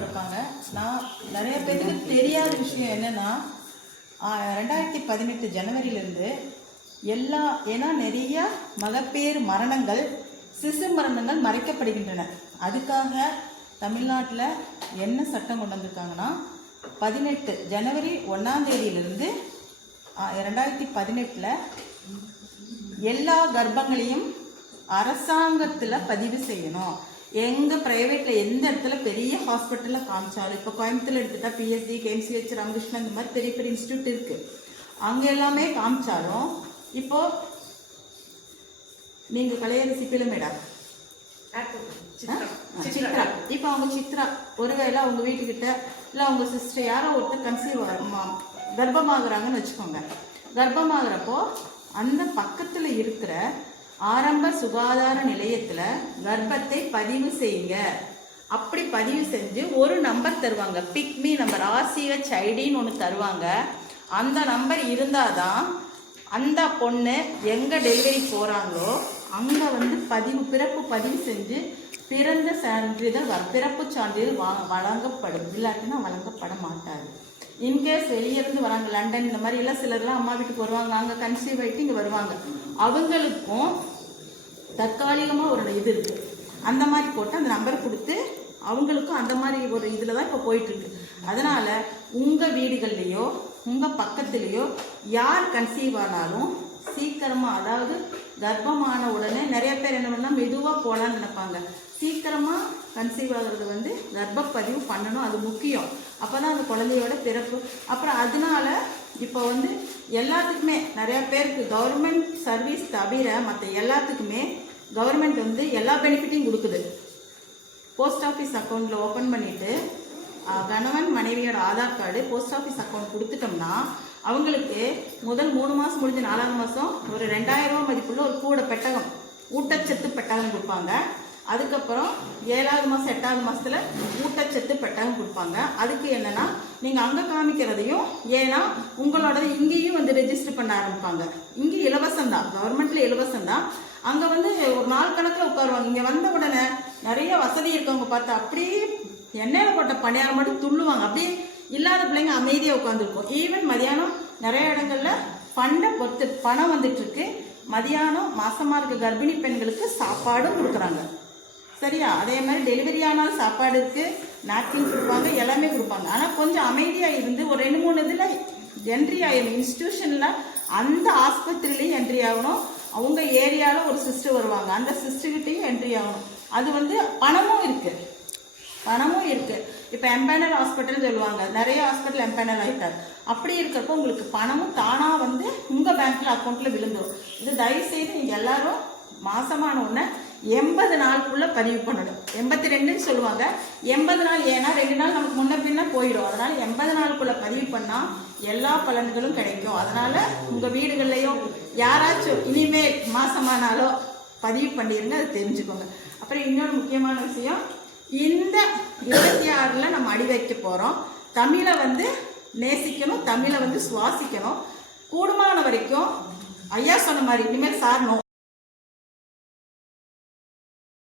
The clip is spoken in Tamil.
இருப்பாங்க. நான் நிறைய பேருக்கு தெரியாத விஷயம் என்னன்னா 2018 ஜனவரியிலேருந்து ஏன்னா நிறைய மகப்பேறு மரணங்கள், சிசு மரணங்கள் மறைக்கப்படுகின்றன. அதுக்காக தமிழ்நாட்டில் என்ன சட்டம் கொண்டு வந்திருக்காங்கன்னா 18 ஜனவரி 1ஆம் தேதியிலிருந்து 2018 எல்லா கர்ப்பங்களையும் அரசாங்கத்தில் பதிவு செய்யணும். எங்கள் ப்ரைவேட்டில் எந்த இடத்துல பெரிய ஹாஸ்பிட்டலில் காமிச்சாலும், இப்போ கோயம்புத்தூர் எடுத்துட்டா பிஎஸ்டி, கேஎம்சிஹெச், ராமகிருஷ்ணன், இந்த மாதிரி பெரிய பெரிய இன்ஸ்டியூட் இருக்குது. அங்கே எல்லாமே காமிச்சாலும் இப்போது நீங்கள் கலையரசி சிப்பில மேடம் சித்ரா, இப்போ அவங்க சித்ரா ஒருவேளை அவங்க வீட்டுக்கிட்ட இல்லை அவங்க சிஸ்டர் யாரோ ஒருத்தர் கன்சீவ் கர்ப்பமாகறாங்கன்னு வச்சுக்கோங்க. கர்ப்பமாகறப்போ அந்த பக்கத்தில் இருக்கிற ஆரம்ப சுகாதார நிலையத்தில் கர்ப்பத்தை பதிவு செய்யுங்க. அப்படி பதிவு செஞ்சு ஒரு நம்பர் தருவாங்க, பிக்மி நம்பர், RCH ஐடின்னு ஒன்று தருவாங்க. அந்த நம்பர் இருந்தால் தான் அந்த பொண்ணு எங்கே டெலிவரி போகிறாங்களோ அங்கே பிறப்பு பதிவு செஞ்சு பிறந்த சான்றிதழ் பிறப்பு சான்றிதழ் வழங்கப்படும். இல்லாட்டினா வழங்கப்பட மாட்டாது. இன்கேஸ் வெளியிருந்து வராங்க, லண்டன் இந்த மாதிரி எல்லாம் சிலர்லாம் அம்மா வீட்டுக்கு வருவாங்க, அங்கே கன்சீவ் ஆகிட்டு இங்கே வருவாங்க. அவங்களுக்கும் தற்காலிகமாக ஒரு இது இருக்குது. அந்த மாதிரி போட்டு அந்த நம்பர் கொடுத்து அவங்களுக்கும் அந்த மாதிரி ஒரு இதில் தான் இப்போ போயிட்டுருக்கு. அதனால் உங்கள் வீடுகள்லேயோ உங்கள் பக்கத்துலேயோ யார் கன்சீவ் ஆனாலும் சீக்கிரமாக, அதாவது கர்ப்பமான உடனே நிறைய பேர் என்ன பண்ணால் மெதுவாக போகலான்னு நினைப்பாங்க. சீக்கிரமாக கன்சீவ் ஆகிறது கர்ப்பப்பதிவு பண்ணணும், அது முக்கியம். அப்போ தான் அந்த குழந்தையோட பிறப்பு. அப்புறம் அதனால இப்போ எல்லாத்துக்குமே நிறையா பேருக்கு கவர்மெண்ட் சர்வீஸ் தவிர மற்ற எல்லாத்துக்குமே கவர்மெண்ட் எல்லா பெனிஃபிட்டையும் கொடுக்குது. போஸ்ட் ஆஃபீஸ் அக்கௌண்ட்டில் ஓப்பன் பண்ணிவிட்டு கணவன் மனைவியோட Aadhaar card, post office account கொடுத்துட்டோம்னா அவங்களுக்கு முதல் 3 மாதம் முடிஞ்சு 4ஆவது மாதம் ஒரு 2000 ரூபா மதிப்புள்ள ஒரு கூட பெட்டகம், ஊட்டச்சத்து பெட்டகம் கொடுப்பாங்க. அதுக்கப்புறம் 7ஆவது மாதம் 8ஆவது மாதத்தில் ஊட்டச்சத்து பெட்டகம் கொடுப்பாங்க. அதுக்கு என்னென்னா நீங்கள் அங்கே காமிக்கிறதையும், ஏன்னா உங்களோட இங்கேயும் ரெஜிஸ்டர் பண்ண ஆரம்பிப்பாங்க. இங்கே இலவசம்தான், கவர்மெண்ட்டில் இலவசம்தான். அங்கே ஒரு நாள் கணக்கில் உட்காருவாங்க. இங்கே வந்த உடனே நிறைய வசதி இருக்கவங்க பார்த்தா அப்படியே எண்ணெயில் போட்ட பணியாரம் மட்டும் துள்ளுவாங்க. அப்படியே இல்லாத பிள்ளைங்க அமைதியாக உட்காந்துருக்கும். ஈவன் மதியானம் நிறைய இடங்களில் ஃபண்டை பொறுத்து பணம் வந்துட்டுருக்கு. மதியானம் மாசமாக இருக்க கர்ப்பிணி பெண்களுக்கு சாப்பாடும் கொடுக்குறாங்க. சரியா? அதே மாதிரி டெலிவரி ஆனாலும் சாப்பாடு இருக்குது, நாப்கின் கொடுப்பாங்க, எல்லாமே கொடுப்பாங்க. ஆனால் கொஞ்சம் அமைதியாக இருந்து ஒரு 2-3 இதில் என்ட்ரி ஆகணும். இன்ஸ்டியூஷனில் அந்த ஆஸ்பத்திரிலையும் என்ட்ரி ஆகணும். அவங்க ஏரியாவில் ஒரு சிஸ்டர் வருவாங்க, அந்த சிஸ்டர்கிட்டையும் என்ட்ரி ஆகணும். அது பணமும் இருக்குது. இப்போ எம்பேனல் ஹாஸ்பிட்டல் சொல்லுவாங்க, நிறைய ஹாஸ்பிட்டல் எம்பேனல் ஆகிட்டார். அப்படி இருக்கிறப்போ உங்களுக்கு பணமும் தானாக உங்கள் பேங்க்கில் அக்கௌண்ட்டில் விழுந்துடும். இது தயவுசெய்து நீங்கள் எல்லாரும் மாசமான உடனே 80 நாளுக்குள்ளே பதிவு பண்ணணும். 82ன்னு சொல்லுவாங்க, 80 நாள். ஏன்னா 2 நாள் நமக்கு முன்ன பின்ன போயிடும். அதனால் 80 நாளுக்குள்ளே பதிவு பண்ணால் எல்லா பலன்களும் கிடைக்கும். அதனால் உங்கள் வீடுகள்லையோ யாராச்சும் இனிமேல் மாசமானாலோ பதிவு பண்ணிடுங்க, அதை தெரிஞ்சுக்கோங்க. அப்புறம் இன்னொரு முக்கியமான விஷயம், இந்த 26ல் நம்ம அடி வைக்க போகிறோம். தமிழை நேசிக்கணும், தமிழை சுவாசிக்கணும். கூடுமான வரைக்கும் ஐயா சொன்ன மாதிரி இனிமேல் சாரணும்.